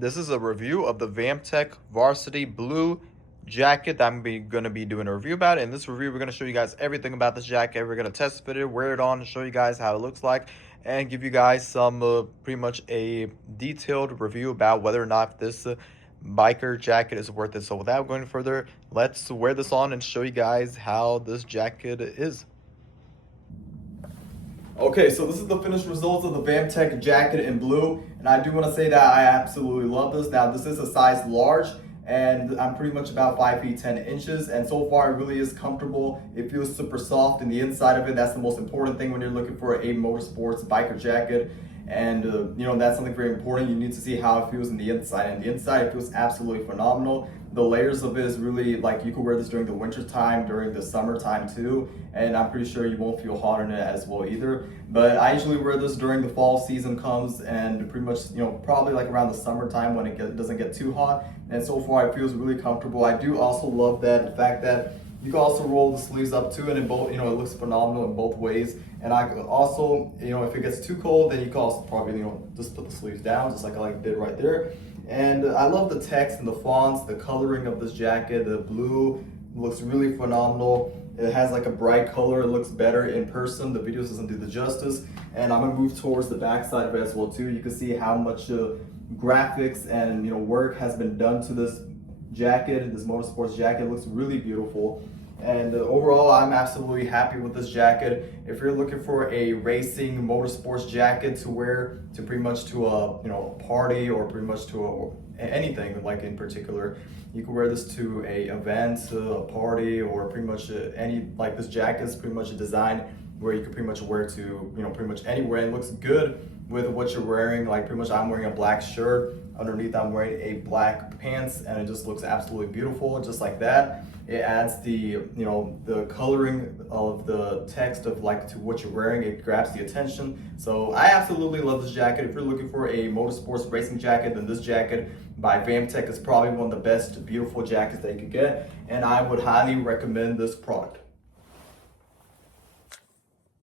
This is a review of the Vamtac Varsity Blue jacket that I'm going to be doing a review about. In this review, we're going to show you guys everything about this jacket. We're going to test fit it, wear it on, show you guys how it looks like, and give you guys some pretty much a detailed review about whether or not this biker jacket is worth it. So without going further, let's wear this on and show you guys how this jacket is. Okay, so this is the finished results of the Vamtac jacket in blue, and I do want to say that I absolutely love this. Now, this is a size large, and I'm pretty much about 5 feet 10 inches, and so far it really is comfortable. It feels super soft in the inside of it. That's the most important thing when you're looking for a motorsports biker jacket, and that's something very important. You need to see how it feels in the inside, and the inside it feels absolutely phenomenal. The layers of it is really like you could wear this during the winter time, during the summertime too, and I'm pretty sure you won't feel hot in it as well either. But I usually wear this during the fall season comes, and pretty much probably like around the summertime when it doesn't get too hot, and so far it feels really comfortable. I do also love the fact that you can also roll the sleeves up too, and in both, it looks phenomenal in both ways. And I could also, if it gets too cold, then you can also probably, just put the sleeves down, just like I did right there. And I love the text and the fonts, the coloring of this jacket. The blue looks really phenomenal. It has like a bright color. It looks better in person. The videos doesn't do the justice. And I'm gonna move towards the back side of it as well too. You can see how much graphics and work has been done to this jacket. This motorsports jacket looks really beautiful. And overall, I'm absolutely happy with this jacket. If you're looking for a racing motorsports jacket to wear to pretty much to a party, or pretty much to anything like in particular, you can wear this to a event, a party, or pretty much any, like this jacket is pretty much a design where you can pretty much wear to pretty much anywhere. It looks good with what you're wearing. Like pretty much I'm wearing a black shirt, underneath I'm wearing a black pants, and it just looks absolutely beautiful just like that. It adds the the coloring of the text of to what you're wearing. It grabs the attention. So I absolutely love this jacket. If you're looking for a motorsports racing jacket, then this jacket by Vamtac is probably one of the best beautiful jackets that you could get, and I would highly recommend this product.